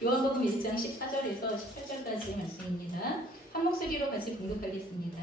요한복음 1장 14절에서 18절까지 말씀입니다. 한 목소리로 같이 봉독하겠습니다.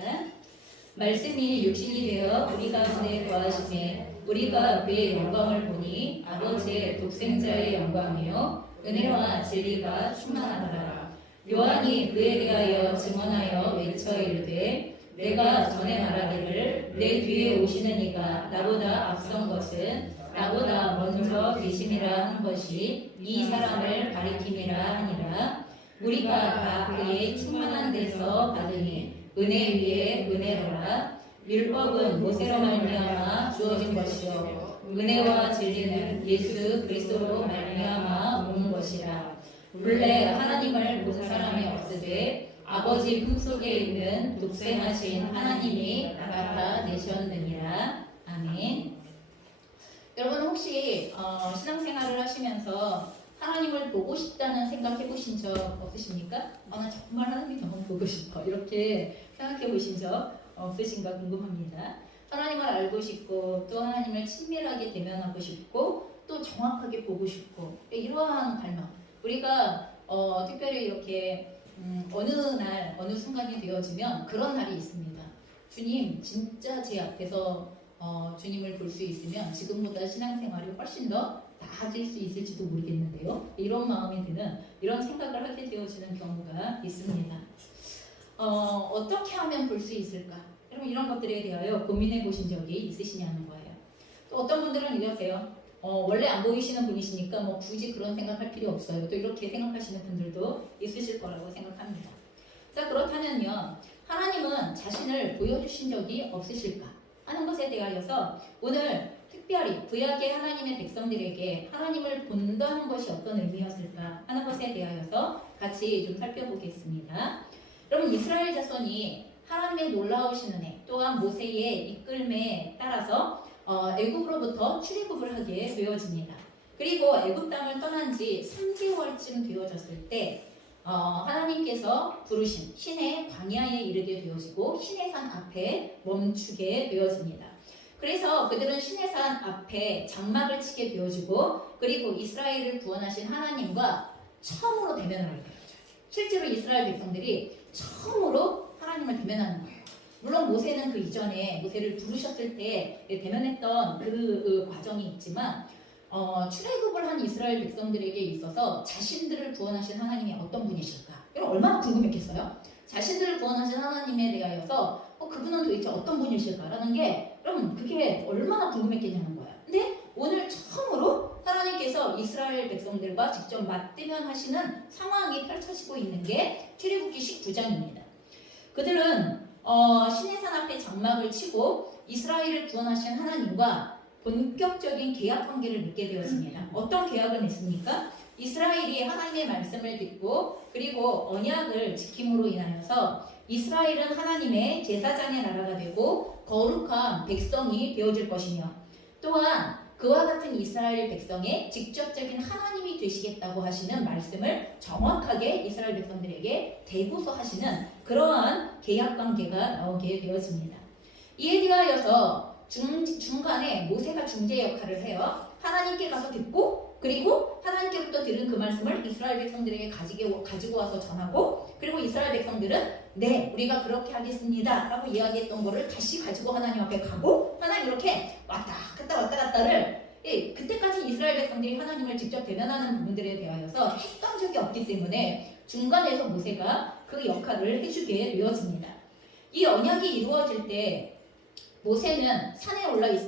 말씀이 육신이 되어 우리 가운데 거하시매 우리가 그의 영광을 보니 아버지의 독생자의 영광이요 은혜와 진리가 충만하더라. 요한이 그에 대하여 증언하여 외쳐 이르되 내가 전에 말하기를 내 뒤에 오시는 이가 나보다 앞선 것은 나보다 먼저 계심이라 하는 것이 이 사람을 가리킴이라 하니라. 우리가 다 그의 충만한 데서 받으니 은혜 위에 은혜로라. 율법은 모세로 말미암아 주어진 것이요 은혜와 진리는 예수 그리스도로 말미암아 온 것이라. 본래 하나님을 본 사람이 없으되 아버지 품속에 있는 독생하신 하나님이 나타내셨느니라. 아멘. 여러분 혹시 신앙생활을 하시면서 하나님을 보고 싶다는 생각해 보신 적 없으십니까? 나 정말 하나님 너무 보고 싶어 이렇게 생각해 보신 적 없으신가 궁금합니다. 하나님을 알고 싶고 또 하나님을 친밀하게 대면하고 싶고 또 정확하게 보고 싶고 이러한 갈망 우리가 특별히 이렇게 어느 날 어느 순간이 되어지면 그런 날이 있습니다. 주님 진짜 제 앞에서 주님을 볼 수 있으면 지금보다 신앙생활이 훨씬 더 나아질 수 있을지도 모르겠는데요. 이런 마음이 드는 이런 생각을 하게 되어지는 경우가 있습니다. 어떻게 하면 볼 수 있을까? 여러분 이런 것들에 대하여 고민해 보신 적이 있으시냐는 거예요. 또 어떤 분들은 이러세요. 원래 안 보이시는 분이시니까 뭐 굳이 그런 생각할 필요 없어요. 또 이렇게 생각하시는 분들도 있으실 거라고 생각합니다. 자 그렇다면요. 하나님은 자신을 보여주신 적이 없으실까? 하는 것에 대하여서 오늘 특별히 구약의 하나님의 백성들에게 하나님을 본다는 것이 어떤 의미였을까 하는 것에 대하여서 같이 좀 살펴보겠습니다. 여러분 이스라엘 자손이 하나님의 놀라우신 은혜 또한 모세의 이끌매에 따라서 애굽으로부터 출애굽을 하게 되어집니다. 그리고 애굽 땅을 떠난 지 3개월쯤 되어졌을 때 하나님께서 부르신 신의 광야에 이르게 되어지고 신의 산 앞에 멈추게 되어집니다. 그래서 그들은 신의 산 앞에 장막을 치게 되어지고 그리고 이스라엘을 구원하신 하나님과 처음으로 대면을 하게 되죠. 실제로 이스라엘 백성들이 처음으로 하나님을 대면하는 거예요. 물론 모세는 그 이전에 모세를 부르셨을 때 대면했던 그 과정이 있지만 출애굽을 한 이스라엘 백성들에게 있어서 자신들을 구원하신 하나님이 어떤 분이실까? 여러분 얼마나 궁금했겠어요? 자신들을 구원하신 하나님에 대하여서 그분은 도대체 어떤 분이실까라는 게 여러분 그게 얼마나 궁금했겠냐는 거예요. 근데 오늘 처음으로 하나님께서 이스라엘 백성들과 직접 맞대면하시는 상황이 펼쳐지고 있는 게 출애굽기 19장입니다. 그들은 신의 산 앞에 장막을 치고 이스라엘을 구원하신 하나님과 본격적인 계약 관계를 맺게 되었습니다. 어떤 계약을 맺습니까? 이스라엘이 하나님의 말씀을 듣고 그리고 언약을 지킴으로 인하여서 이스라엘은 하나님의 제사장의 나라가 되고 거룩한 백성이 되어질 것이며 또한 그와 같은 이스라엘 백성의 직접적인 하나님이 되시겠다고 하시는 말씀을 정확하게 이스라엘 백성들에게 대고서 하시는 그러한 계약 관계가 나오게 되어집니다. 이에 대하여서 중간에 모세가 중재 역할을 해요. 하나님께 가서 듣고 그리고 하나님께로부터 들은 그 말씀을 이스라엘 백성들에게 가지고 와서 전하고 그리고 이스라엘 백성들은 네 우리가 그렇게 하겠습니다 라고 이야기했던 거를 다시 가지고 하나님 앞에 가고 하나님 이렇게 왔다 갔다를 그때까지 이스라엘 백성들이 하나님을 직접 대면하는 부분들에 대하여서 했던 적이 없기 때문에 중간에서 모세가 그 역할을 해주게 되어집니다. 이 언약이 이루어질 때 모세는 산에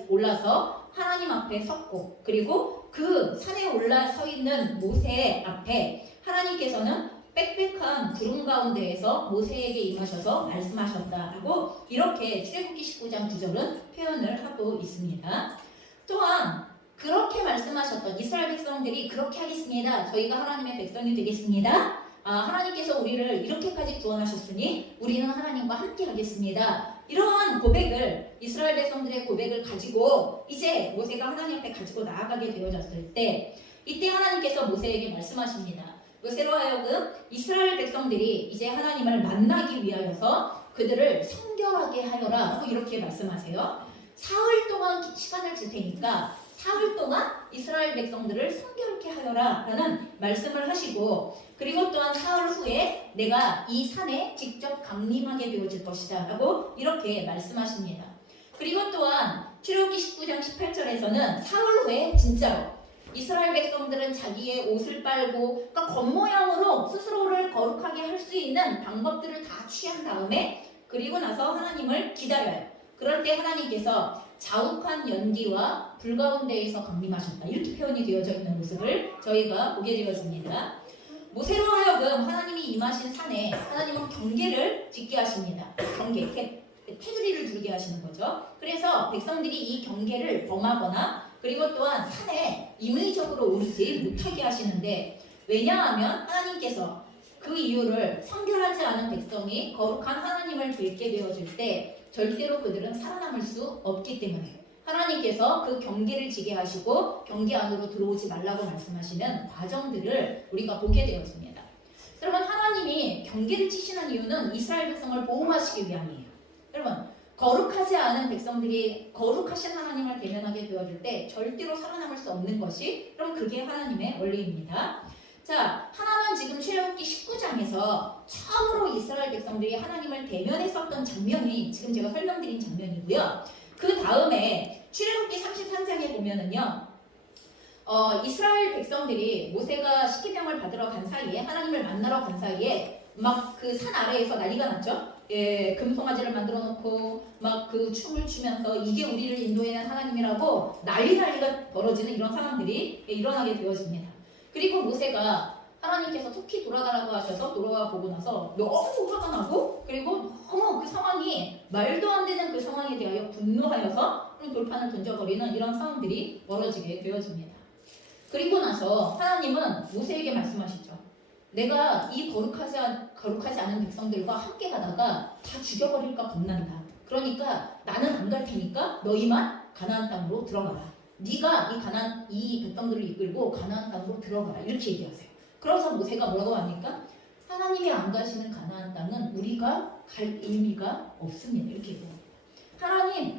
올라서 하나님 앞에 섰고 그리고 그 산에 올라서 있는 모세 앞에 하나님께서는 빽빽한 구름 가운데에서 모세에게 임하셔서 말씀하셨다라고 이렇게 출애굽기 19장 9절은 표현을 하고 있습니다. 또한 그렇게 말씀하셨던 이스라엘 백성들이 그렇게 하겠습니다. 저희가 하나님의 백성이 되겠습니다. 하나님께서 우리를 이렇게까지 구원하셨으니 우리는 하나님과 함께 하겠습니다. 이러한 고백을 이스라엘 백성들의 고백을 가지고 이제 모세가 하나님 앞에 가지고 나아가게 되어졌을 때 이때 하나님께서 모세에게 말씀하십니다. 모세로 하여금 이스라엘 백성들이 이제 하나님을 만나기 위하여서 그들을 성결하게 하여라 라고 이렇게 말씀하세요. 사흘 동안 시간을 줄 테니까 사흘 동안 이스라엘 백성들을 성결케 하여라 라는 말씀을 하시고, 그리고 또한 사흘 후에 내가 이 산에 직접 강림하게 되어질 것이다 라고 이렇게 말씀하십니다. 그리고 또한 출애굽기 19장 18절에서는 사흘 후에 진짜로 이스라엘 백성들은 자기의 옷을 빨고, 그러니까 겉모양으로 스스로를 거룩하게 할 수 있는 방법들을 다 취한 다음에, 그리고 나서 하나님을 기다려요. 그럴 때 하나님께서 자욱한 연기와 불 가운데에서 강림하셨다, 이렇게 표현이 되어져 있는 모습을 저희가 보게 되었습니다. 모세로 하여금 하나님이 임하신 산에 하나님은 경계를 짓게 하십니다. 경계, 테두리를 두게 하시는 거죠. 그래서 백성들이 이 경계를 범하거나, 그리고 또한 산에 임의적으로 오르지 못하게 하시는데, 왜냐하면 하나님께서 그 이유를 성결하지 않은 백성이 거룩한 하나님을 뵙게 되어질 때 절대로 그들은 살아남을 수 없기 때문에 하나님께서 그 경계를 지게 하시고 경계 안으로 들어오지 말라고 말씀하시는 과정들을 우리가 보게 되었습니다. 여러분, 하나님이 경계를 치시는 이유는 이스라엘 백성을 보호하시기 위함이에요. 여러분, 거룩하지 않은 백성들이 거룩하신 하나님을 대면하게 되어질 때 절대로 살아남을 수 없는 것이, 그럼 그게 하나님의 원리입니다. 자, 하나는 지금 출애굽기 19장에서 처음으로 이스라엘 백성들이 하나님을 대면했었던 장면이 지금 제가 설명드린 장면이고요. 그 다음에 출애굽기 33장에 보면은요, 이스라엘 백성들이 모세가 십계명을 받으러 간 사이에, 하나님을 만나러 간 사이에 막 그 산 아래에서 난리가 났죠. 예, 금송아지를 만들어 놓고 막 그 춤을 추면서 이게 우리를 인도해낸 하나님이라고 난리가 벌어지는 이런 상황들이 일어나게 되어집니다. 그리고 모세가 하나님께서 속히 돌아가라고 하셔서 돌아가 보고 나서 너무 화가 나고, 그리고 너무 그 상황이 말도 안 되는 그 상황에 대하여 분노하여서 돌판을 던져버리는 이런 상황들이 벌어지게 되어집니다. 그리고 나서 하나님은 모세에게 말씀하시죠. 내가 이 거룩하지 않은 백성들과 함께 가다가 다 죽여버릴까 겁난다. 그러니까 나는 안 갈 테니까 너희만 가나안 땅으로 들어가라. 네가 이 백성들을 이끌고 가나안 땅으로 들어가라, 이렇게 얘기하세요. 그래서 모세가 뭐라고 합니까? 하나님이 안 가시는 가나안 땅은 우리가 갈 의미가 없습니다, 이렇게 얘기합니다.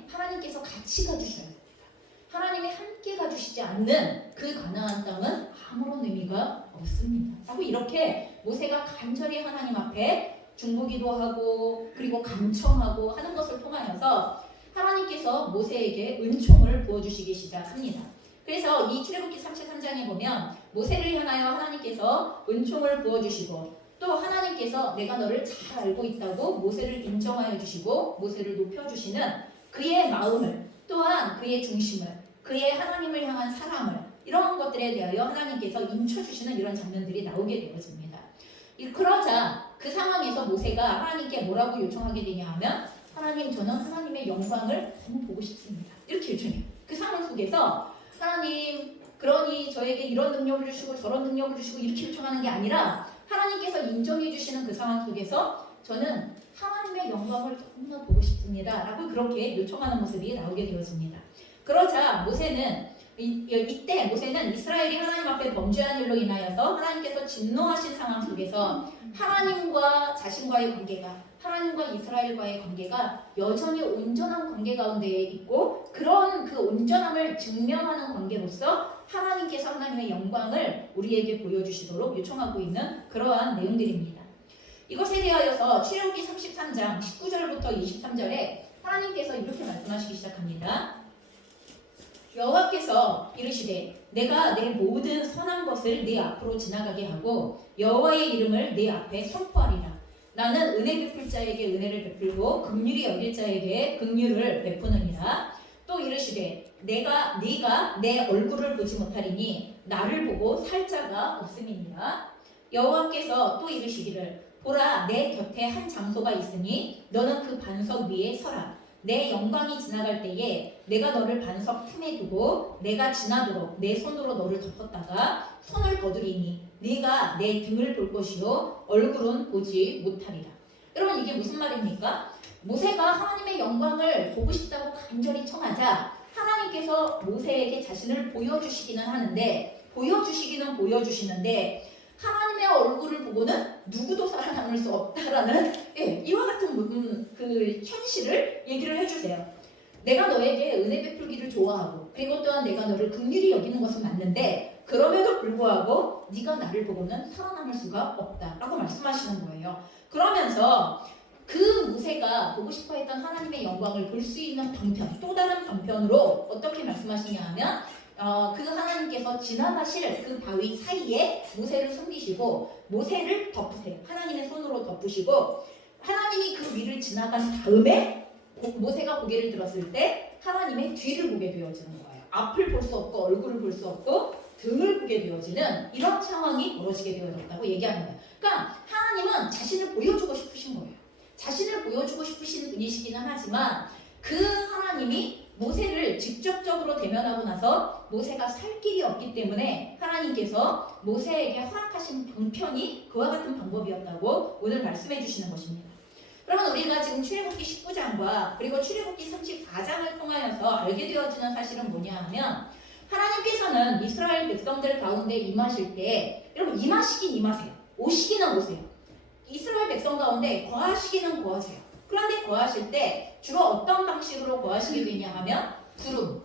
하나님께서 같이 가주셔야 됩니다. 하나님이 함께 가주시지 않는 그 가나안 땅은 아무런 의미가 없습니다 하고, 이렇게 모세가 간절히 하나님 앞에 중보기도 하고 그리고 간청하고 하는 것을 통하여서 하나님께서 모세에게 은총을 부어주시기 시작합니다. 그래서 이 출애굽기 33장에 보면 모세를 향하여 하나님께서 은총을 부어주시고, 또 하나님께서 내가 너를 잘 알고 있다고 모세를 인정하여 주시고 모세를 높여주시는 그의 마음을, 또한 그의 중심을, 그의 하나님을 향한 사랑을, 이런 것들에 대하여 하나님께서 인쳐주시는 이런 장면들이 나오게 되어집니다. 그러자 그 상황에서 모세가 하나님께 뭐라고 요청하게 되냐 하면, 하나님, 저는 하나님의 영광을 너무 보고 싶습니다, 이렇게 요청해요. 그 상황 속에서 하나님, 그러니 저에게 이런 능력을 주시고 저런 능력을 주시고 이렇게 요청하는 게 아니라, 하나님께서 인정해 주시는 그 상황 속에서 저는 하나님의 영광을 너무나 보고 싶습니다 라고 그렇게 요청하는 모습이 나오게 되었습니다. 그러자 이때 모세는 이스라엘이 하나님 앞에 범죄한 일로 인하여서 하나님께서 진노하신 상황 속에서 하나님과 자신과의 관계가, 하나님과 이스라엘과의 관계가 여전히 온전한 관계 가운데 있고, 그런 그 온전함을 증명하는 관계로서 하나님께서 하나님의 영광을 우리에게 보여주시도록 요청하고 있는 그러한 내용들입니다. 이것에 대하여서 출애굽기 33장 19절부터 23절에 하나님께서 이렇게 말씀하시기 시작합니다. 여호와께서 이르시되 내가 내 모든 선한 것을 네 앞으로 지나가게 하고 여호와의 이름을 네 앞에 선포하리라. 나는 은혜 베풀 자에게 은혜를 베풀고 긍휼히 여길 자에게 긍휼을 베푸느니라. 또 이르시되 네가 내 얼굴을 보지 못하리니 나를 보고 살 자가 없음이니라. 여호와께서 또 이르시기를 보라, 내 곁에 한 장소가 있으니 너는 그 반석 위에 서라. 내 영광이 지나갈 때에 내가 너를 반석 틈에 두고 내가 지나도록 내 손으로 너를 덮었다가 손을 거두리니 네가 내 등을 볼 것이요 얼굴은 보지 못하리라. 여러분, 이게 무슨 말입니까? 모세가 하나님의 영광을 보고 싶다고 간절히 청하자 하나님께서 모세에게 자신을 보여주시기는 보여주시는데 하나님의 얼굴을 보고는 누구도 살아남을 수 없다라는 이와 같은 그 현실을 얘기를 해주세요. 내가 너에게 은혜 베풀기를 좋아하고 그리고 또한 내가 너를 긍휼히 여기는 것은 맞는데 그럼에도 불구하고 네가 나를 보고는 살아남을 수가 없다라고 말씀하시는 거예요. 그러면서 그 모세가 보고 싶어했던 하나님의 영광을 볼 수 있는 방편, 또 다른 방편으로 어떻게 말씀하시냐 하면 그 하나님께서 지나가실 그 바위 사이에 모세를 숨기시고 모세를 덮으세요. 하나님의 손으로 덮으시고 하나님이 그 위를 지나간 다음에 모세가 고개를 들었을 때 하나님의 뒤를 보게 되어지는 거예요. 앞을 볼 수 없고 얼굴을 볼 수 없고 등을 보게 되어지는 이런 상황이 벌어지게 되어졌다고 얘기하는 거예요. 그러니까 하나님은 자신을 보여주고 싶으신 거예요. 자신을 보여주고 싶으신 분이시기는 하지만 그 하나님이 모세를 직접적으로 대면하고 나서 모세가 살 길이 없기 때문에 하나님께서 모세에게 허락하신 방편이 그와 같은 방법이었다고 오늘 말씀해 주시는 것입니다. 그러면 우리가 지금 출애굽기 19장과 그리고 출애굽기 34장을 통하여서 알게 되어지는 사실은 뭐냐 하면 하나님께서는 이스라엘 백성들 가운데 임하실 때 여러분 임하시긴 임하세요. 오시기는 오세요. 이스라엘 백성 가운데 거하시기는 거하세요. 그런데 거하실 때 주로 어떤 방식으로 거하시게 되냐 하면 구름,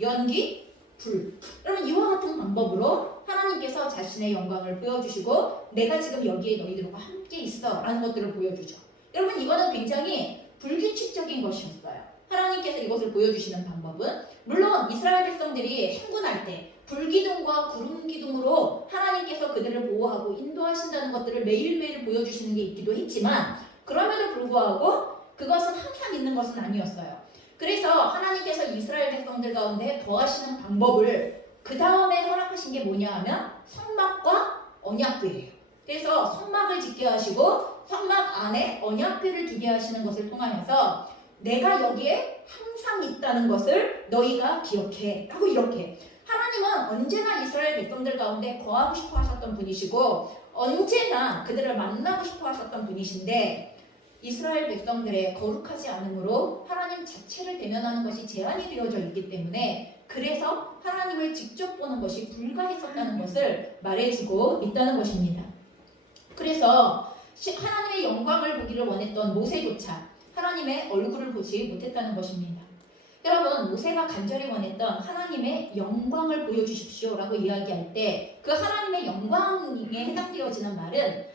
연기, 불. 여러분 이와 같은 방법으로 하나님께서 자신의 영광을 보여주시고 내가 지금 여기에 너희들과 함께 있어 라는 것들을 보여주죠. 여러분 이거는 굉장히 불규칙적인 것이었어요. 하나님께서 이것을 보여주시는 방법은 물론 이스라엘 백성들이 행군할 때 불기둥과 구름기둥으로 하나님께서 그들을 보호하고 인도하신다는 것들을 매일매일 보여주시는 게 있기도 했지만 그럼에도 불구하고 그것은 항상 있는 것은 아니었어요. 그래서 하나님께서 이스라엘 백성들 가운데 거하시는 방법을 그 다음에 허락하신 게 뭐냐 하면 성막과 언약궤예요. 그래서 성막을 짓게 하시고 성막 안에 언약궤를 두게 하시는 것을 통하여서 내가 여기에 항상 있다는 것을 너희가 기억해 라고 이렇게 하나님은 언제나 이스라엘 백성들 가운데 거하고 싶어 하셨던 분이시고 언제나 그들을 만나고 싶어 하셨던 분이신데 이스라엘 백성들의 거룩하지 않음으로 하나님 자체를 대면하는 것이 제한이 되어져 있기 때문에 그래서 하나님을 직접 보는 것이 불가했었다는 것을 말해주고 있다는 것입니다. 그래서 하나님의 영광을 보기를 원했던 모세조차 하나님의 얼굴을 보지 못했다는 것입니다. 여러분 모세가 간절히 원했던 하나님의 영광을 보여주십시오 라고 이야기할 때 그 하나님의 영광에 해당되어지는 말은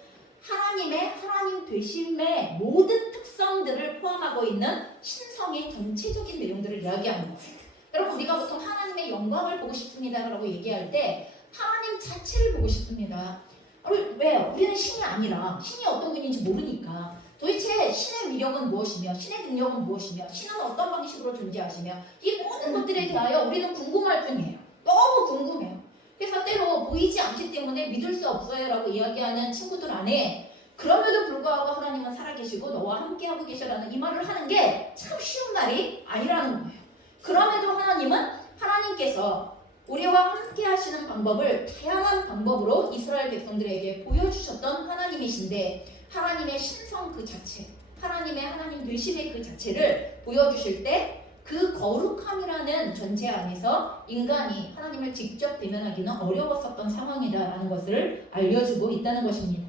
하나님의 하나님 되심의 모든 특성들을 포함하고 있는 신성의 전체적인 내용들을 이야기하는 거예요. 여러분 우리가 보통 하나님의 영광을 보고 싶습니다 라고 얘기할 때 하나님 자체를 보고 싶습니다. 왜요? 우리는 신이 아니라 신이 어떤 분인지 모르니까 도대체 신의 위력은 무엇이며 신의 능력은 무엇이며 신은 어떤 방식으로 존재하시며 이 모든 것들에 대하여 우리는 궁금할 뿐이에요. 너무 궁금해요. 그래서 때로 보이지 않기 때문에 믿을 수 없어요 라고 이야기하는 친구들 안에 그럼에도 불구하고 하나님은 살아계시고 너와 함께하고 계셔라는 이 말을 하는 게 참 쉬운 말이 아니라는 거예요. 그럼에도 하나님께서 우리와 함께 하시는 방법을 다양한 방법으로 이스라엘 백성들에게 보여주셨던 하나님이신데 하나님의 신성 그 자체, 하나님의 하나님 되심의 그 자체를 보여주실 때 그 거룩함이라는 전제 안에서 인간이 하나님을 직접 대면하기는 어려웠었던 상황이다라는 것을 알려주고 있다는 것입니다.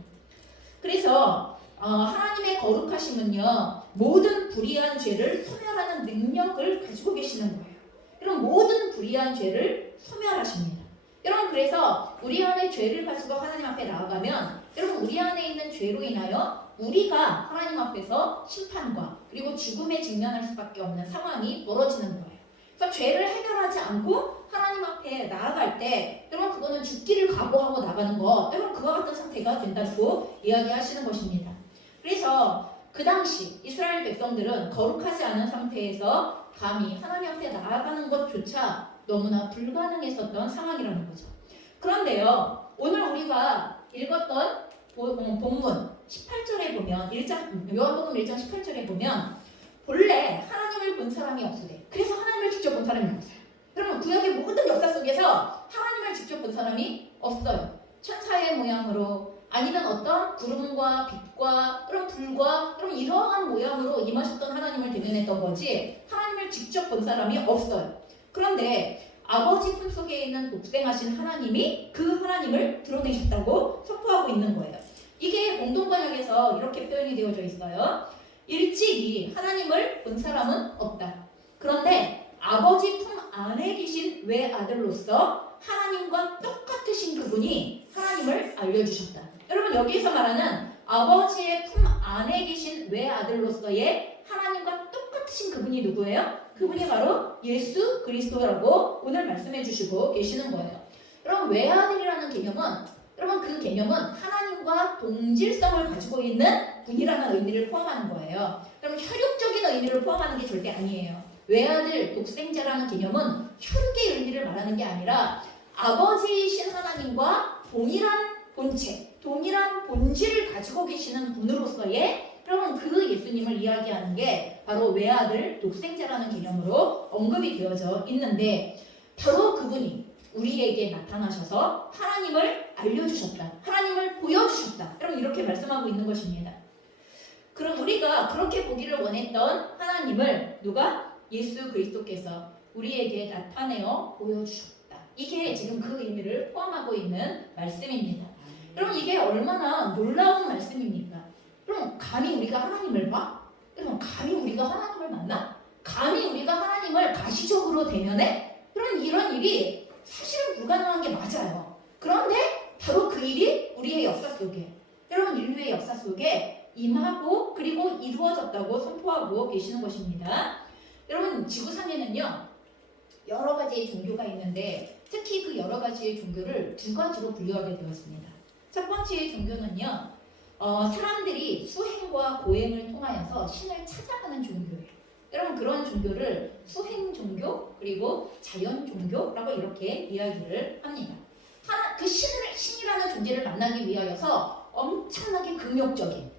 그래서 하나님의 거룩하심은요 모든 불의한 죄를 소멸하는 능력을 가지고 계시는 거예요. 여러분 모든 불의한 죄를 소멸하십니다. 여러분 그래서 우리 안에 죄를 가지고 하나님 앞에 나아가면 여러분 우리 안에 있는 죄로 인하여 우리가 하나님 앞에서 심판과 그리고 죽음에 직면할 수밖에 없는 상황이 벌어지는 거예요. 그래서 죄를 해결하지 않고 하나님 앞에 나아갈 때 여러분 그거는 죽기를 각오하고 나가는 것 여러분 그와 같은 상태가 된다고 이야기하시는 것입니다. 그래서 그 당시 이스라엘 백성들은 거룩하지 않은 상태에서 감히 하나님 앞에 나아가는 것조차 너무나 불가능했었던 상황이라는 거죠. 그런데요 오늘 우리가 읽었던 본문 18절에 보면 요한복음 1장 18절에 보면 본래 하나님을 본 사람이 없으되 그래서 하나님을 직접 본 사람이 없어요. 여러분 구약의 모든 역사 속에서 하나님을 직접 본 사람이 없어요. 천사의 모양으로 아니면 어떤 구름과 빛과 그런 불과 그런 이러한 모양으로 임하셨던 하나님을 대면했던 거지 하나님을 직접 본 사람이 없어요. 그런데 아버지 품속에 있는 독생하신 하나님이 그 하나님을 드러내셨다고 선포하고 있는 거예요. 이게 공동번역에서 이렇게 표현이 되어져 있어요. 일찍이 하나님을 본 사람은 없다. 그런데 아버지 품 안에 계신 외아들로서 하나님과 똑같으신 그분이 하나님을 알려주셨다. 여러분, 여기서 말하는 아버지의 품 안에 계신 외아들로서의 하나님과 똑같으신 그분이 누구예요? 그분이 바로 예수 그리스도라고 오늘 말씀해 주시고 계시는 거예요. 여러분, 외아들이라는 개념은, 여러분, 그 개념은 하나님과 동질성을 가지고 있는 분이라는 의미를 포함하는 거예요. 그럼 혈육적인 의미를 포함하는 게 절대 아니에요. 외아들, 독생자라는 개념은 혈육의 의미를 말하는 게 아니라 아버지이신 하나님과 동일한 본체, 동일한 본질을 가지고 계시는 분으로서의, 여러분, 그 예수님을 이야기하는 게 바로 외아들, 독생자라는 개념으로 언급이 되어져 있는데, 바로 그분이 우리에게 나타나셔서 하나님을 알려주셨다. 하나님을 보여주셨다. 여러분, 이렇게 말씀하고 있는 것입니다. 그럼 우리가 그렇게 보기를 원했던 하나님을 누가? 예수 그리스도께서 우리에게 나타내어 보여주셨다. 이게 지금 그 의미를 포함하고 있는 말씀입니다. 여러분, 이게 얼마나 놀라운 말씀입니까? 그럼 감히 우리가 하나님을 봐? 여러분, 감히 우리가 하나님을 만나? 감히 우리가 하나님을 가시적으로 대면해? 여러분, 이런 일이 사실은 불가능한 게 맞아요. 그런데 바로 그 일이 우리의 역사 속에, 여러분, 인류의 역사 속에 임하고 그리고 이루어졌다고 선포하고 계시는 것입니다. 여러분, 지구상에는요 여러 가지의 종교가 있는데, 특히 그 여러 가지의 종교를 두 가지로 분류하게 되었습니다. 첫 번째의 종교는요, 사람들이 수행과 고행을 통하여서 신을 찾아가는 종교예요. 여러분, 그런 종교를 수행 종교 그리고 자연 종교라고 이렇게 이야기를 합니다. 그 신이라는 존재를 만나기 위하여서 엄청나게 긍욕적인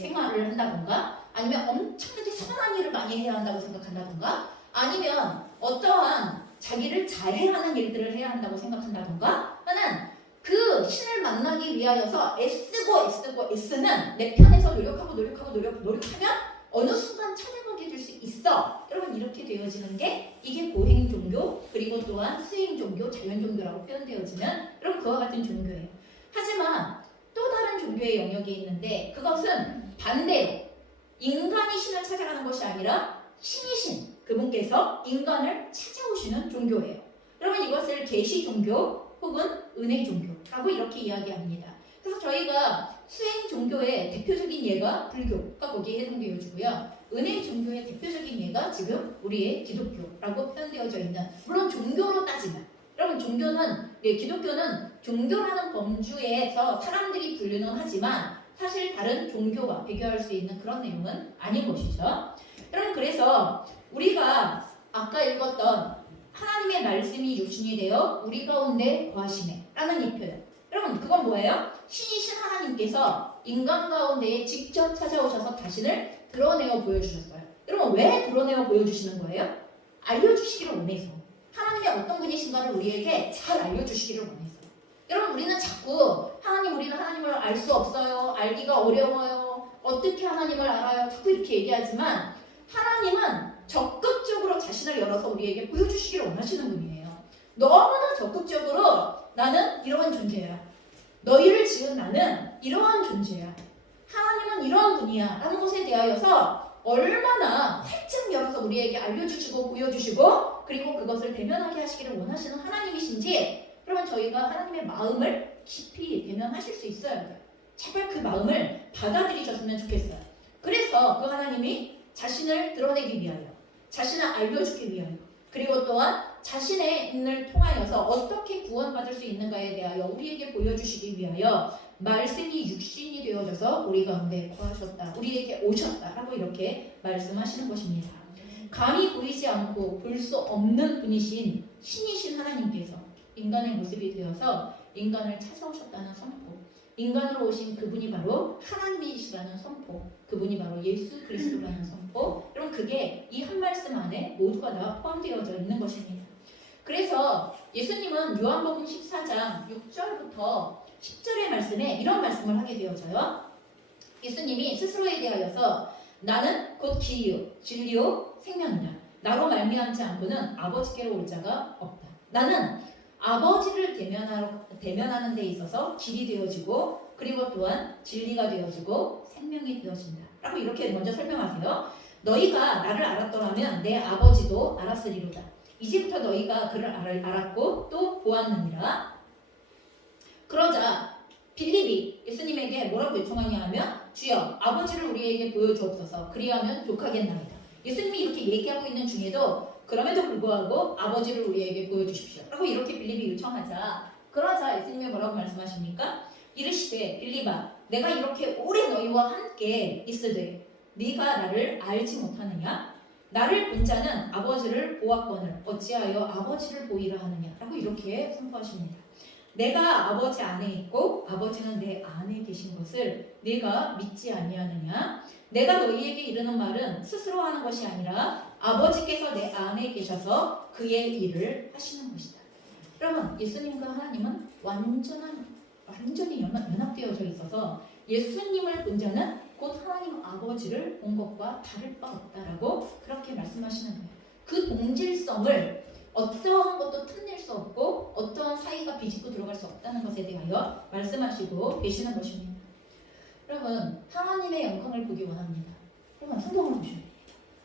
생활을 한다던가, 아니면 엄청나게 선한 일을 많이 해야 한다고 생각한다던가, 아니면 어떠한 자기를 잘해하는 일들을 해야 한다고 생각한다던가 하는, 그 신을 만나기 위하여서 애쓰는 내 편에서 노력하면 어느 순간 찾아가게 될 수 있어. 여러분, 이렇게 되어지는 게 이게 고행 종교 그리고 또한 수행 종교, 자연 종교라고 표현되어지는, 여러분, 그와 같은 종교예요. 하지만 또 다른 종교의 영역이 있는데, 그것은 반대로 인간이 신을 찾아가는 것이 아니라 신이신 그분께서 인간을 찾아오시는 종교예요. 여러분, 이것을 계시 종교 혹은 은혜 종교라고 이렇게 이야기합니다. 그래서 저희가 수행 종교의 대표적인 예가 불교가 거기에 해당되어지고요. 은혜 종교의 대표적인 예가 지금 우리의 기독교라고 표현되어져 있는, 물론 종교로 따지면, 여러분, 기독교는 종교라는 범주에서 사람들이 분류는 하지만 사실 다른 종교와 비교할 수 있는 그런 내용은 아닌 것이죠. 여러분, 그래서 우리가 아까 읽었던 하나님의 말씀이 육신이 되어 우리 가운데 거하시네 라는 이 표현, 여러분, 그건 뭐예요? 신이신 하나님께서 인간 가운데에 직접 찾아오셔서 자신을 드러내어 보여주셨어요. 여러분, 왜 드러내어 보여주시는 거예요? 알려주시기를 원해서. 하나님이 어떤 분이신가를 우리에게 잘 알려주시기를 원해서. 여러분, 우리는 자꾸 우리는 하나님을 알 수 없어요, 알기가 어려워요, 어떻게 하나님을 알아요, 자꾸 이렇게 얘기하지만, 하나님은 적극적으로 자신을 열어서 우리에게 보여주시기를 원하시는 분이에요. 너무나 적극적으로 나는 이러한 존재야, 너희를 지은 나는 이러한 존재야, 하나님은 이러한 분이야 라는 것에 대하여서 얼마나 활짝 열어서 우리에게 알려주시고 보여주시고 그리고 그것을 대면하게 하시기를 원하시는 하나님이신지, 여러분, 저희가 하나님의 마음을 깊이 대면하실 수 있어야 돼요. 제발 그 마음을 받아들이셨으면 좋겠어요. 그래서 그 하나님이 자신을 드러내기 위하여, 자신을 알려주기 위하여, 그리고 또한 자신의 인을 통하여서 어떻게 구원받을 수 있는가에 대하여 우리에게 보여주시기 위하여 말씀이 육신이 되어져서 우리 가운데 거하셨다, 우리에게 오셨다라고 이렇게 말씀하시는 것입니다. 감히 보이지 않고 볼 수 없는 분이신 신이신 하나님께서 인간의 모습이 되어서 인간을 찾아오셨다는 선포, 인간으로 오신 그분이 바로 하나님이시라는 선포, 그분이 바로 예수 그리스도라는 선포, 여러분, 그게 이 한 말씀 안에 모두가 다 포함되어져 있는 것입니다. 그래서 예수님은 요한복음 14장 6절부터 10절의 말씀에 이런 말씀을 하게 되어져요. 예수님이 스스로에 대하여서 나는 곧 길이요 진리요 생명이다. 나로 말미암지 않고는 아버지께로 올 자가 없다. 나는 아버지를 대면하는 데 있어서 길이 되어지고 그리고 또한 진리가 되어지고 생명이 되어진다 라고 이렇게 먼저 설명하세요. 너희가 나를 알았더라면 내 아버지도 알았으리로다. 이제부터 너희가 그를 알았고 또 보았느니라. 그러자 빌립이 예수님에게 뭐라고 요청하냐 하면 주여 아버지를 우리에게 보여주옵소서 그리하면 족하겠나이다. 예수님이 이렇게 얘기하고 있는 중에도 그럼에도 불구하고 아버지를 우리에게 보여주십시오 라고 이렇게 빌립이 요청하자 그러자 예수님이 뭐라고 말씀하십니까? 이르시되 빌립아 내가 이렇게 오래 너희와 함께 있으되 네가 나를 알지 못하느냐? 나를 본 자는 아버지를 보았거늘 어찌하여 아버지를 보이라 하느냐 라고 이렇게 선포하십니다. 내가 아버지 안에 있고 아버지는 내 안에 계신 것을 네가 믿지 아니하느냐? 내가 너희에게 이르는 말은 스스로 하는 것이 아니라 아버지께서 내 안에 계셔서 그의 일을 하시는 것이다. 여러분 예수님과 하나님은 완전히 연합되어져 있어서 예수님을 본 자는 곧 하나님 아버지를 본 것과 다를 바 없다라고 그렇게 말씀하시는 거예요. 그 동질성을 어떠한 것도 틈낼 수 없고 어떠한 사이가 비집고 들어갈 수 없다는 것에 대하여 말씀하시고 계시는 것입니다. 여러분 하나님의 영광을 보기 원합니다. 여러분 성경을 보시면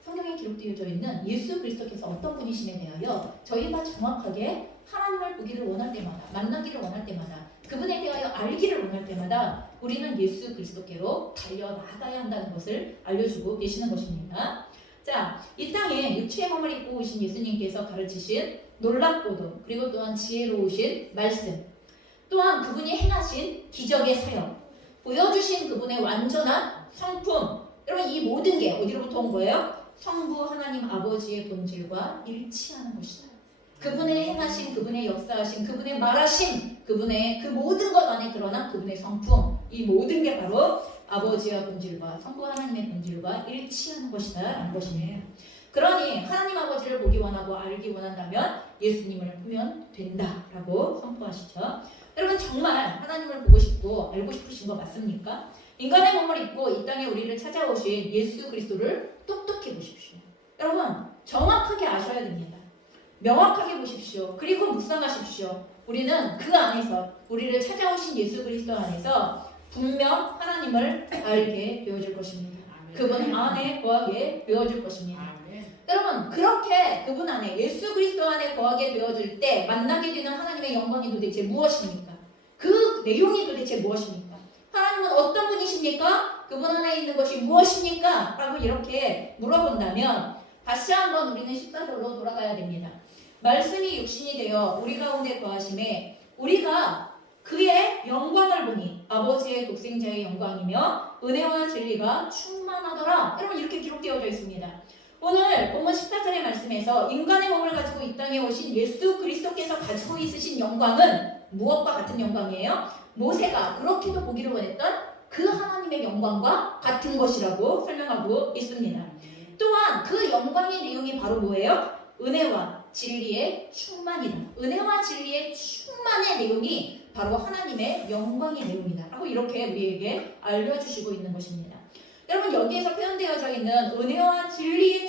성경에 기록되어져 있는 예수 그리스도께서 어떤 분이심에 대하여 저희가 정확하게 하나님을 보기를 원할 때마다 만나기를 원할 때마다 그분에 대하여 알기를 원할 때마다 우리는 예수 그리스도께로 달려나가야 한다는 것을 알려주고 계시는 것입니다. 자, 이 땅에 육체의 몸을 입고 오신 예수님께서 가르치신 놀랍고도 그리고 또한 지혜로우신 말씀 또한 그분이 행하신 기적의 사역 보여주신 그분의 완전한 성품 여러분 이 모든 게 어디로부터 온 거예요? 성부 하나님 아버지의 본질과 일치하는 것이다. 그분의 행하신 그분의 역사하신 그분의 말하신 그분의 그 모든 것 안에 드러난 그분의 성품 이 모든 게 바로 아버지의 본질과 성부 하나님의 본질과 일치하는 것이다 라는 것이네요. 그러니 하나님 아버지를 보기 원하고 알기 원한다면 예수님을 보면 된다라고 선포하시죠. 여러분 정말 하나님을 보고 싶고 알고 싶으신 거 맞습니까? 인간의 몸을 입고 이 땅에 우리를 찾아오신 예수 그리스도를 똑똑히 보십시오. 여러분 정확하게 아셔야 됩니다. 명확하게 보십시오. 그리고 묵상하십시오. 우리는 그 안에서 우리를 찾아오신 예수 그리스도 안에서 분명 하나님을 알게 되어줄 것입니다. 그분 안에 거하게 되어줄 것입니다. 여러분 그렇게 그분 안에 예수 그리스도 안에 거하게 되어질 때 만나게 되는 하나님의 영광이 도대체 무엇입니까? 그 내용이 도대체 무엇입니까? 하나님은 어떤 분이십니까? 그분 안에 있는 것이 무엇입니까? 라고 이렇게 물어본다면 다시 한번 우리는 14절로 돌아가야 됩니다. 말씀이 육신이 되어 우리 가운데 거하심에 우리가 그의 영광을 보니 아버지의 독생자의 영광이며 은혜와 진리가 충만하더라. 여러분 이렇게 기록되어져 있습니다. 오늘 본문 14절의 말씀에서 인간의 몸을 가지고 이 땅에 오신 예수 그리스도께서 가지고 있으신 영광은 무엇과 같은 영광이에요? 모세가 그렇게도 보기를 원했던 그 하나님의 영광과 같은 것이라고 설명하고 있습니다. 또한 그 영광의 내용이 바로 뭐예요? 은혜와 진리의 충만이다. 은혜와 진리의 충만의 내용이 바로 하나님의 영광의 내용이다 라고 이렇게 우리에게 알려주시고 있는 것입니다. 여러분 여기에서 표현되어져 있는 은혜와 진리의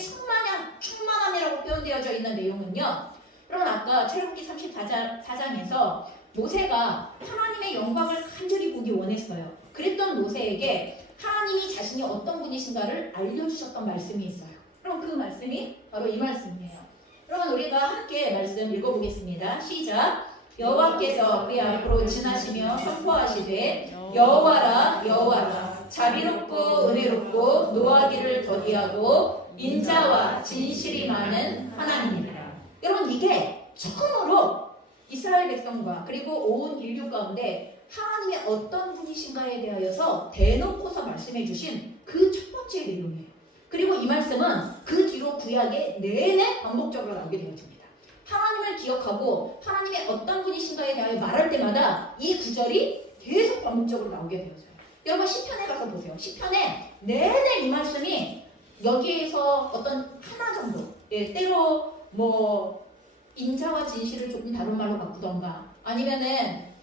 충만함이라고 표현되어져 있는 내용은요. 여러분 아까 출애굽기 34장에서 모세가 하나님의 영광을 간절히 보기 원했어요. 그랬던 모세에게 하나님이 자신이 어떤 분이신가를 알려주셨던 말씀이 있어요. 그럼 그 말씀이 바로 이 말씀이에요. 여러분 우리가 함께 말씀 읽어보겠습니다. 시작. 여호와께서 그의 앞으로 지나시며 선포하시되 여호와라 여호와라 자비롭고 은혜롭고 노하기를 더디하고 인자와 진실이 많은 하나님이라. 여러분 이게 처음으로 이스라엘 백성과 그리고 온 인류 가운데 하나님의 어떤 분이신가에 대하여서 대놓고서 말씀해 주신 그 첫 번째 내용이에요. 그리고 이 말씀은 그 뒤로 구약에 내내 반복적으로 나오게 되어집니다. 하나님을 기억하고 하나님의 어떤 분이신가에 대하여 말할 때마다 이 구절이 계속 반복적으로 나오게 되어져요. 여러분 시편에 가서 보세요. 시편에 내내 이 말씀이 여기에서 어떤 하나 정도 때로 뭐 인자와 진실을 조금 다른 말로 바꾸던가 아니면은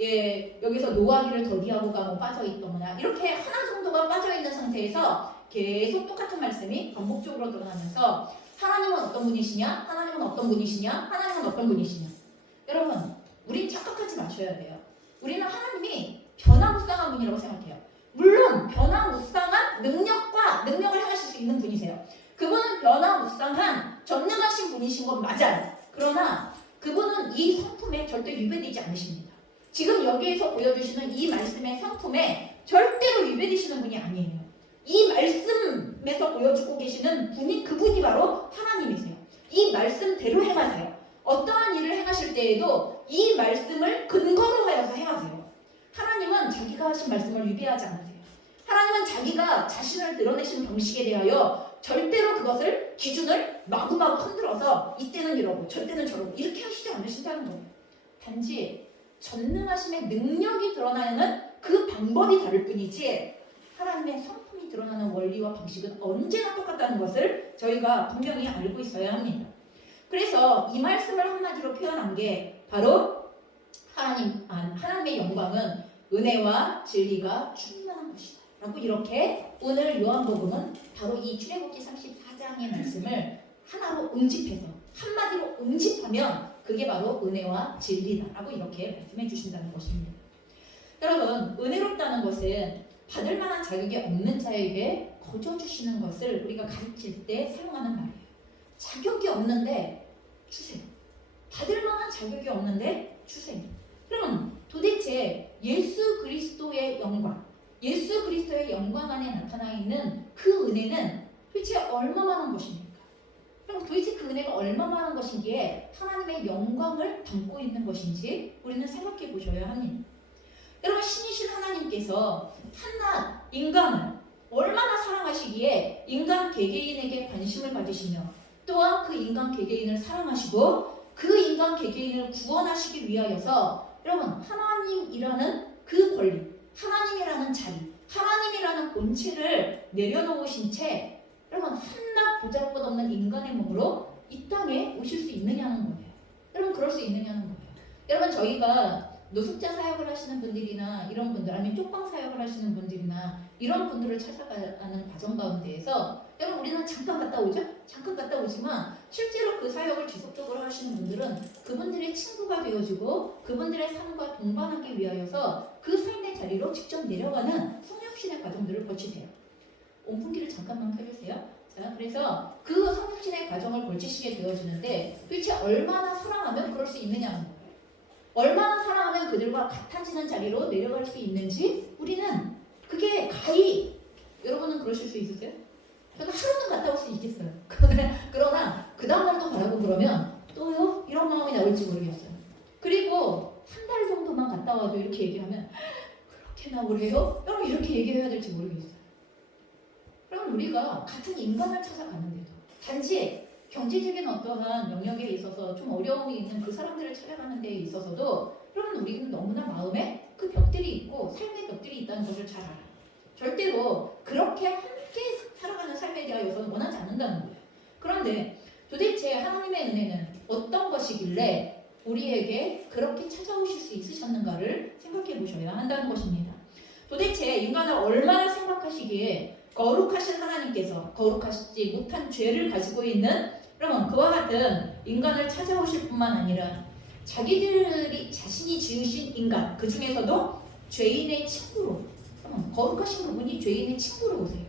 여기서 노하기를 더디하고가 뭐 빠져있거나 이렇게 하나 정도가 빠져있는 상태에서 계속 똑같은 말씀이 반복적으로 드러나면서 하나님은 어떤 분이시냐? 하나님은 어떤 분이시냐? 하나님은 어떤 분이시냐? 여러분 우린 착각하지 마셔야 돼요. 우리는 하나님이 변화무쌍한 분이라고 생각해요. 물론 변화무쌍한 능력을 행하실 수 있는 분이세요. 그분은 분이신 건 맞아요. 그러나 그분은 이 성품에 절대 유배되지 않으십니다. 지금 여기에서 보여주시는 이 말씀의 성품에 절대로 유배되시는 분이 아니에요. 이 말씀에서 보여주고 계시는 분이 그분이 바로 하나님이세요. 이 말씀대로 행하세요. 어떠한 일을 행하실 때에도 이 말씀을 근거로 하여서 행하세요. 하나님은 자기가 하신 말씀을 유배하지 않으세요. 하나님은 자기가 자신을 드러내신 방식에 대하여 절대로 그것을 기준을 마구마구 흔들어서 이때는 이러고 저때는 저러고 이렇게 하시지 않으신다는 거예요. 단지 전능하심의 능력이 드러나는 그 방법이 다를 뿐이지 하나님의 성품이 드러나는 원리와 방식은 언제나 똑같다는 것을 저희가 분명히 알고 있어야 합니다. 그래서 이 말씀을 한마디로 표현한 게 바로 하나님의 영광은 은혜와 진리가 충만한 것이다 라고 이렇게 오늘 요한복음은 바로 이 출애굽기 34장의 말씀을 하나로 응집해서 한마디로 응집하면 그게 바로 은혜와 진리다 라고 이렇게 말씀해 주신다는 것입니다. 여러분, 은혜롭다는 것은 받을 만한 자격이 없는 자에게 거저 주시는 것을 우리가 가르칠 때 사용하는 말이에요. 자격이 없는데 주세요. 받을 만한 자격이 없는데 주세요. 그러면 도대체 예수 그리스도의 영광, 예수 그리스도의 영광 안에 나타나 있는 그 은혜는 도대체 얼마만한 것입니까? 그럼 도대체 그 은혜가 얼마만한 것인지에 하나님의 영광을 담고 있는 것인지 우리는 생각해 보셔야 합니다. 여러분, 신이신 하나님께서 한낱 인간을 얼마나 사랑하시기에 인간 개개인에게 관심을 가지시며 또한 그 인간 개개인을 사랑하시고 그 인간 개개인을 구원하시기 위하여서 여러분 하나님이라는 그 권리, 하나님이라는 자리, 하나님이라는 본체를 내려놓으신 채 여러분 한낱 보잘것없는 인간의 몸으로 이 땅에 오실 수 있느냐는 거예요. 여러분 그럴 수 있느냐는 거예요. 여러분 저희가 노숙자 사역을 하시는 분들이나 이런 분들 아니면 쪽방 사역을 하시는 분들이나 이런 분들을 찾아가는 과정 가운데에서 여러분 우리는 잠깐 갔다 오죠? 잠깐 갔다 오지만 실제로 그 사역을 지속적으로 하시는 분들은 그분들의 친구가 되어주고 그분들의 삶과 동반하기 위하여서 그 삶의 자리로 직접 내려가는 성육신의 과정들을 거치세요. 온풍기를 잠깐만 켜주세요. 자, 그래서 그 성육신의 과정을 거치시게 되어지는데 도대체 얼마나 사랑하면 그럴 수 있느냐는 거예요. 얼마나 사랑하면 그들과 같아지는 자리로 내려갈 수 있는지 우리는 그게 가히 여러분은 그러실 수 있으세요? 저는 하루는 갔다 올 수 있겠어요. 그러나 그 다음날도 가라고 그러면 또요? 이런 마음이 나올지 모르겠어요. 그리고 한 달 정도만 갔다 와도 이렇게 얘기하면 그렇게나 오래요? 여러분 이렇게 얘기해야 될지 모르겠어요. 그럼 우리가 같은 인간을 찾아가는데도 단지 경제적인 어떠한 영역에 있어서 좀 어려움이 있는 그 사람들을 찾아가는 데 있어서도 여러분 우리는 너무나 마음에 그 벽들이 있고 삶의 벽들이 있다는 것을 잘 알아요. 절대로 그렇게 함께 살아가는 삶에 대하여서는 원하지 않는다는 거예요. 그런데 도대체 하나님의 은혜는 어떤 것이길래 우리에게 그렇게 찾아오실 수 있으셨는가를 생각해 보셔야 한다는 것입니다. 도대체 인간을 얼마나 생각하시기에 거룩하신 하나님께서 거룩하시지 못한 죄를 가지고 있는 그러면 그와 같은 인간을 찾아오실 뿐만 아니라 자기들이 자신이 지으신 인간 그 중에서도 죄인의 친구로 거룩하신 그분이 죄인의 친구로 오세요.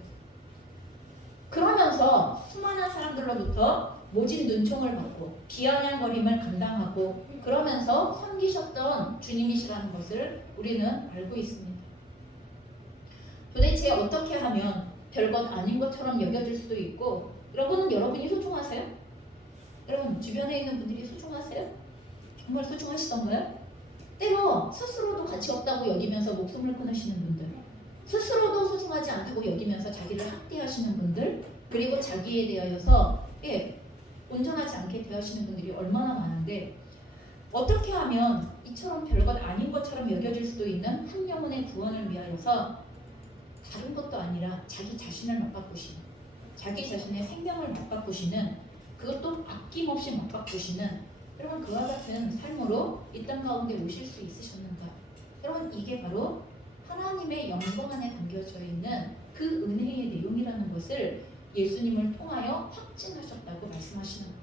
그러면서 수많은 사람들로부터 모진 눈총을 받고 비아냥거림을 감당하고 그러면서 섬기셨던 주님이시라는 것을 우리는 알고 있습니다. 도대체 어떻게 하면 별것 아닌 것처럼 여겨질 수도 있고 여러분은 여러분이 소중하세요? 여러분 주변에 있는 분들이 소중하세요? 정말 소중하시던가요? 때로 스스로도 가치 없다고 여기면서 목숨을 끊으시는 분들 스스로도 소중하지 않다고 여기면서 자기를 학대하시는 분들 그리고 자기에 대하여서 온전하지 않게 대하시는 분들이 얼마나 많은데 어떻게 하면 이처럼 별것 아닌 것처럼 여겨질 수도 있는 한 영혼의 구원을 위하여서 다른 것도 아니라 자기 자신을 맞바꾸시는 자기 자신의 생명을 맞바꾸시는 그것도 아낌없이 맞바꾸시는 여러분 그와 같은 삶으로 이 땅 가운데 오실 수 있으셨는가? 여러분 이게 바로 하나님의 영광 안에 담겨져 있는 그 은혜의 내용이라는 것을 예수님을 통하여 확증하셨다고 말씀하시는 거예요.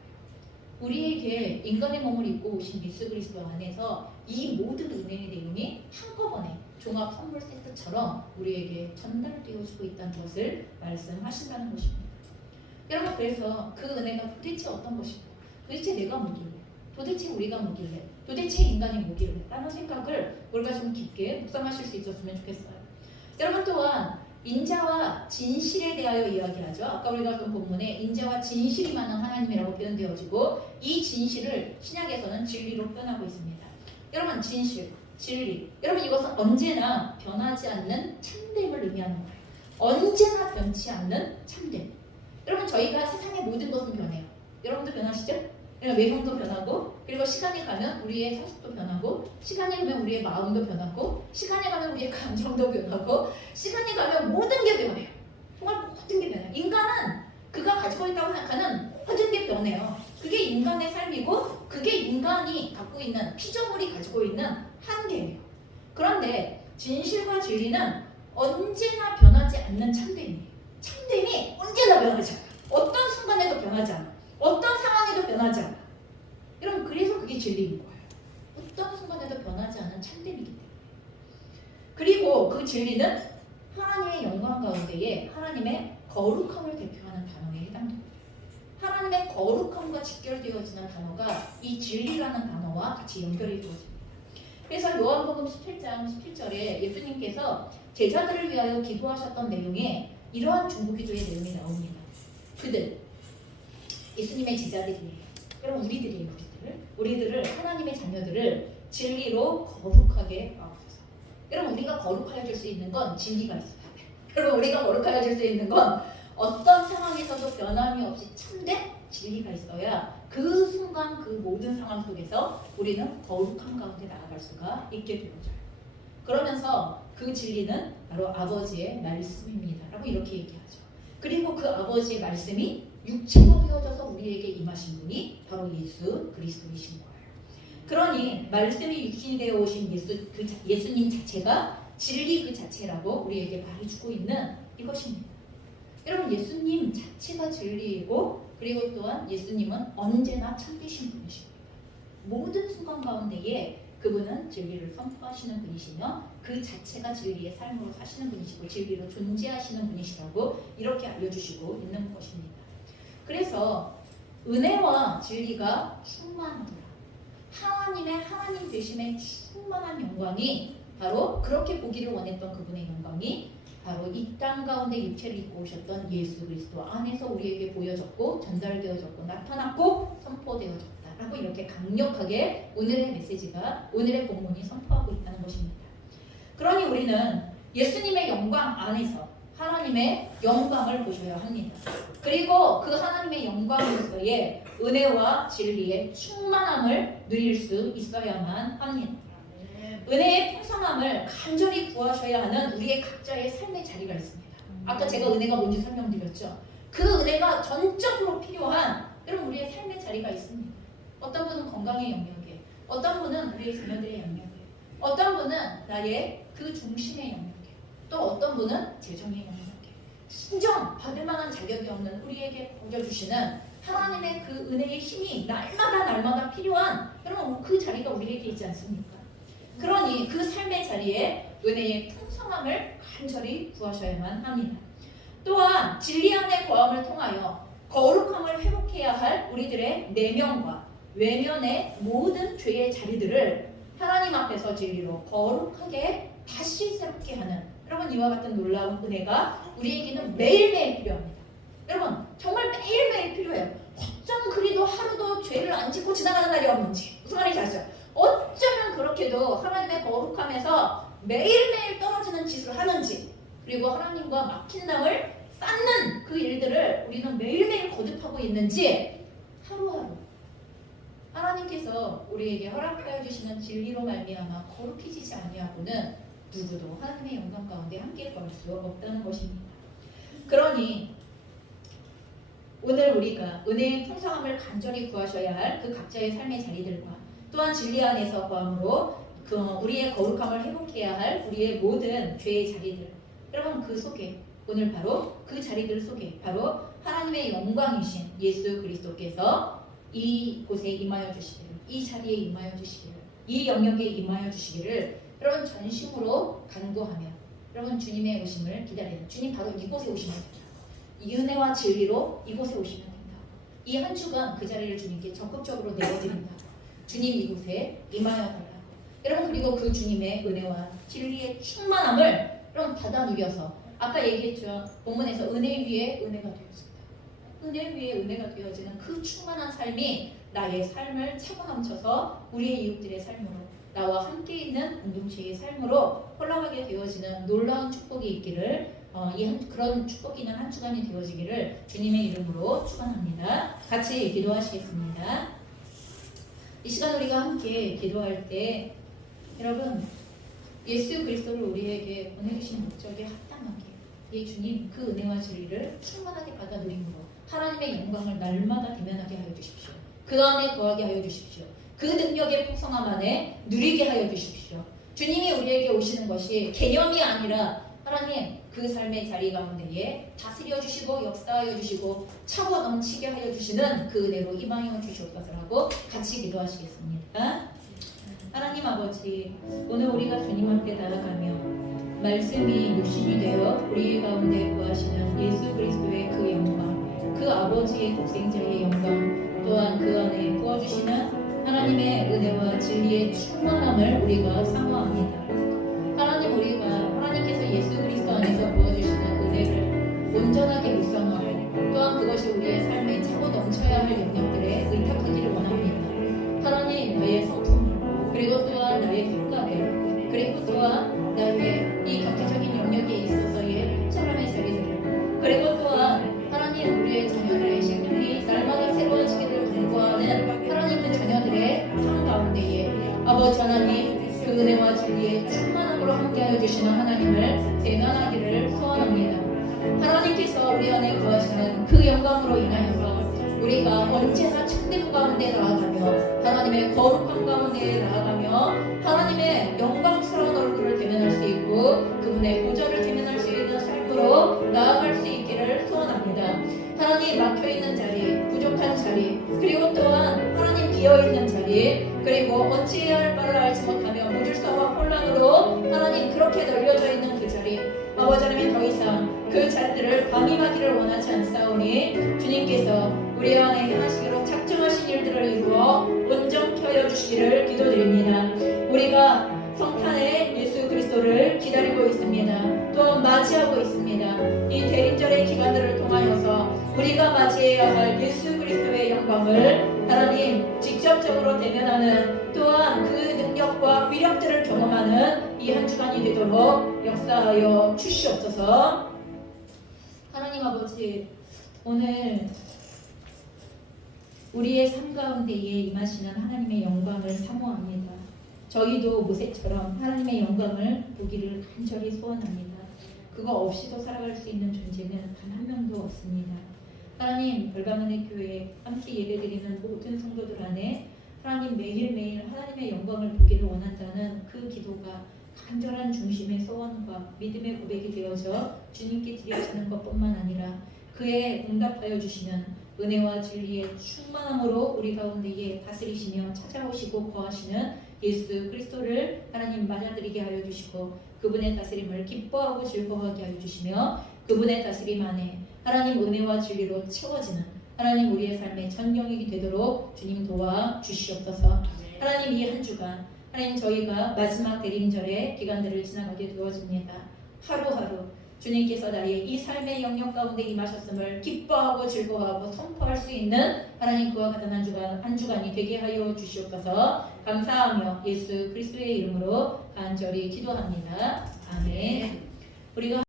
우리에게 인간의 몸을 입고 오신 예수 그리스도 안에서 이 모든 은혜의 내용이 한꺼번에 종합 선물 세트처럼 우리에게 전달되어지고 있다는 것을 말씀하신다는 것입니다. 여러분 그래서 그 은혜가 도대체 어떤 것일까? 도대체 내가 뭐길래? 도대체 우리가 뭐길래? 도대체 인간이 뭐길래? 라는 생각을 우리가 좀 깊게 묵상하실 수 있었으면 좋겠어요. 여러분 또한 인자와 진실에 대하여 이야기하죠. 아까 우리가 본 본문에 인자와 진실이 많은 하나님이라고 표현되어지고 이 진실을 신약에서는 진리로 표현하고 있습니다. 여러분 진실, 진리. 여러분 이것은 언제나 변하지 않는 참됨을 의미하는 거예요. 언제나 변치 않는 참됨. 여러분 저희가 세상의 모든 것은 변해요. 여러분도 변하시죠? 외형도 변하고 그리고 시간이 가면 우리의 성숙도 변하고 시간이 가면 우리의 마음도 변하고 시간이 가면 우리의 감정도 변하고 시간이 가면 모든 게 변해요. 정말 모든 게 변해요. 인간은 그가 가지고 있다고 생각하는 모든 게 변해요. 그게 인간의 삶이고 그게 인간이 갖고 있는 피조물이 가지고 있는 한계예요. 그런데 진실과 진리는 언제나 변하지 않는 참됨이에요. 참됨이 언제나 변하지 않아요. 어떤 순간에도 변하지 않아요. 어떤 상황에도 변하지 않아. 여러분 그래서 그게 진리인 거예요. 어떤 순간에도 변하지 않은 참됨이기 때문에. 그리고 그 진리는 하나님의 영광 가운데에 하나님의 거룩함을 대표하는 단어에 해당됩니다. 하나님의 거룩함과 직결되어지는 단어가 이 진리라는 단어와 같이 연결이 되어집니다. 그래서 요한복음 17장 17절에 예수님께서 제자들을 위하여 기도하셨던 내용에 이러한 중보기도의 내용이 나옵니다. 그들 예수님의 제자들이에요. 여러분 우리들이에요. 우리들을 하나님의 자녀들을 진리로 거룩하게 하옵소서. 여러분 우리가 거룩하여질 수 있는 건 진리가 있어야 돼요. 여러분 우리가 거룩하여질 수 있는 건 어떤 상황에서도 변함이 없이 참된 진리가 있어야 그 순간 그 모든 상황 속에서 우리는 거룩한 가운데 나아갈 수가 있게 되어져요. 그러면서 그 진리는 바로 아버지의 말씀입니다. 라고 이렇게 얘기하죠. 그리고 그 아버지의 말씀이 육체로 되어져서 우리에게 임하신 분이 바로 예수 그리스도이신 거예요. 그러니 말씀이 육신이 되어 오신 예수님 자체가 진리 그 자체라고 우리에게 말해주고 있는 이것입니다. 여러분 예수님 자체가 진리이고 그리고 또한 예수님은 언제나 참되신 분이십니다. 모든 순간 가운데에 그분은 진리를 선포하시는 분이시며 그 자체가 진리의 삶으로 사시는 분이시고 진리로 존재하시는 분이시라고 이렇게 알려주시고 있는 것입니다. 그래서 은혜와 진리가 충만하더라. 하나님 되심의 충만한 영광이 바로 그렇게 보기를 원했던 그분의 영광이 바로 이 땅 가운데 육체를 입고 오셨던 예수 그리스도 안에서 우리에게 보여졌고 전달되어졌고 나타났고 선포되어졌다라고 이렇게 강력하게 오늘의 메시지가 오늘의 본문이 선포하고 있다는 것입니다. 그러니 우리는 예수님의 영광 안에서 하나님의 영광을 보셔야 합니다. 그리고 그 하나님의 영광으로서의 은혜와 진리의 충만함을 누릴 수 있어야만 합니다. 은혜의 풍성함을 간절히 구하셔야 하는 우리의 각자의 삶의 자리가 있습니다. 아까 제가 은혜가 뭔지 설명드렸죠. 그 은혜가 전적으로 필요한 여러분 우리의 삶의 자리가 있습니다. 어떤 분은 건강의 영역에, 어떤 분은 우리의 자녀들의 영역에, 어떤 분은 나의 그 중심의 영역에, 또 어떤 분은 재정의 영역에, 진정 받을 만한 자격이 없는 우리에게 먹여주시는 하나님의 그 은혜의 힘이 날마다 필요한 여러분 그 자리가 우리에게 있지 않습니까? 그러니 그 삶의 자리에 은혜의 풍성함을 간절히 구하셔야만 합니다. 또한 진리 안의 거함을 통하여 거룩함을 회복해야 할 우리들의 내면과 외면의 모든 죄의 자리들을 하나님 앞에서 진리로 거룩하게 다시 새롭게 하는 여러분 이와 같은 놀라운 은혜가 우리에게는 매일매일 필요합니다. 여러분 정말 매일매일 필요해요. 어쩜 그리도 하루도 죄를 안 짓고 지나가는 날이 없는지 무슨 말인지 아시죠? 어쩌면 그렇게도 하나님의 거룩함에서 매일매일 떨어지는 짓을 하는지 그리고 하나님과 막힌 담을 쌓는 그 일들을 우리는 매일매일 거듭하고 있는지 하루하루 하나님께서 우리에게 허락하여 주시는 진리로 말미암아 거룩해지지 아니하고는 누구도 하나님의 영광 가운데 함께 거할 수 없다는 것입니다. 그러니 오늘 우리가 은혜의 풍성함을 간절히 구하셔야 할 그 각자의 삶의 자리들과 또한 진리 안에서 구함으로 그 우리의 거룩함을 회복해야 할 우리의 모든 죄의 자리들 여러분 그 속에 오늘 바로 그 자리들 속에 바로 하나님의 영광이신 예수 그리스도께서 이곳에 임하여 주시기를 이 자리에 임하여 주시기를 이 영역에 임하여 주시기를 여러분 전심으로 간구하며 여러분 주님의 오심을 기다리는 주님 바로 이곳에 오시면 됩니다. 이 은혜와 진리로 이곳에 오시면 됩니다. 이 한 주간 그 자리를 주님께 적극적으로 내어드린다. 주님 이곳에 임하여 달라. 여러분 그리고 그 주님의 은혜와 진리의 충만함을 여러분 받아 누려서 아까 얘기했죠. 본문에서 은혜 위에 은혜가 되어진다. 은혜 위에 은혜가 되어지는 그 충만한 삶이 나의 삶을 차고 넘쳐서 우리의 이웃들의 삶으로 나와 함께 있는 공동체의 삶으로 흘러가게 되어지는 놀라운 축복이 있기를 그런 축복이 있는 한 주간이 되어지기를 주님의 이름으로 축원합니다. 같이 기도하시겠습니다. 이 시간 우리가 함께 기도할 때 여러분 예수 그리스도를 우리에게 보내주신 목적에 합당하게 이 주님 그 은혜와 진리를 충만하게 받아 누림으로 하나님의 영광을 날마다 대면하게 하여 주십시오. 그 안에 거하게 하여 주십시오. 그 능력의 풍성함 안에 누리게 하여 주십시오. 주님이 우리에게 오시는 것이 개념이 아니라 하나님 그 삶의 자리 가운데에 다스려 주시고 역사하여 주시고 차고 넘치게 하여 주시는 그 은혜로 임하여 주시옵소서라고 같이 기도하시겠습니다. 하나님 아버지, 오늘 우리가 주님 앞에 나아가며 말씀이 육신이 되어 우리 가운데 거하시는 예수 그리스도의 그 영광, 그 아버지의 독생자의 영광, 또한 그 안에 부어주시는 하나님의 은혜와 진리의 충만함을 우리가 사모합니다. 하나님 우리가 하나님께서 예수 그리스도 안에서 부어주시는 은혜를 온전하게 묵상하고 또한 그것이 우리의 삶에 차고 넘쳐야 할 영역들에 의탁하기를 원합니다. 하나님 나의 성품을 그리고 또한 나의 생각을 그리고 또한 나의 이 경제적인 영역에 있어서의 사람의 자리들을 그리고 또한 하나님 우리의 자녀들의 생명이 날마다 새로워지기를 간구하는 하나님 그 자녀들의 삶 가운데에 아버지 하나님 그 은혜와 진리의 충만함으로 함께하여 주시는 하나님을 대면하기를 소원합니다. 하나님께서 우리 안에 거하시는 그 영광으로 인하여서 우리가 언제나 천대국 가운데 나아가며 하나님의 거룩한 가운데 나아가며 하나님의 영광스러운 얼굴을 대면할 수 있고 그분의 보좌를 대면할 수 있는 삶으로 나아갈 수 있기를 소원합니다. 하나님 막혀있는 자리, 부족한 자리 그리고 또한 하나님 비어있는 자리 그리고 어찌해야 할 바를 알지 못하며 무질서와 혼란으로 하나님 그렇게 널려져 있는 그 자리 아버지 하나님 더 이상 그 자리들을 방임하기를 원하지 않사오니 주님께서 우리 안에 행하시기로 작정하신 일들을 이루어 온전케 하여 주시기를 기도드립니다. 우리가 성탄의 예수 그리스도를 기다리고 있습니다. 또 맞이하고 있습니다. 이 대림절의 기간들을 통하여서 우리가 맞이해야 할 예수 그리스도의 영광을 하나님 직접적으로 대면하는 또한 그 능력과 위력들을 경험하는 이 한 주간이 되도록 역사하여 주시옵소서. 하나님 아버지 오늘 우리의 삶 가운데에 임하시는 하나님의 영광을 사모합니다. 저희도 모세처럼 하나님의 영광을 보기를 간절히 소원합니다. 그거 없이도 살아갈 수 있는 존재는 단 한 명도 없습니다. 하나님 별방은의 교회에 함께 예배드리는 모든 성도들 안에 하나님 매일매일 하나님의 영광을 보기를 원한다는 그 기도가 간절한 중심의 소원과 믿음의 고백이 되어져 주님께 드려지는 것뿐만 아니라 그에 응답하여 주시는 은혜와 진리의 충만함으로 우리 가운데에 다스리시며 찾아오시고 거하시는 예수 그리스도를 하나님 맞아들이게 하여 주시고 그분의 다스림을 기뻐하고 즐거워하게 하여 주시며 그분의 다스림 안에 하나님 은혜와 진리로 채워지는 하나님 우리의 삶의 전경이 되도록 주님 도와 주시옵소서. 하나님 이 한 주간 하나님 저희가 마지막 대림절의 기간들을 지나가게 되어집니다. 하루하루 주님께서 나의 이 삶의 영역 가운데 임하셨음을 기뻐하고 즐거워하고 선포할 수 있는 하나님 그와 같은 한 주간이 되게 하여 주시옵소서. 감사하며 예수 그리스도의 이름으로 간절히 기도합니다. 아멘. 우리가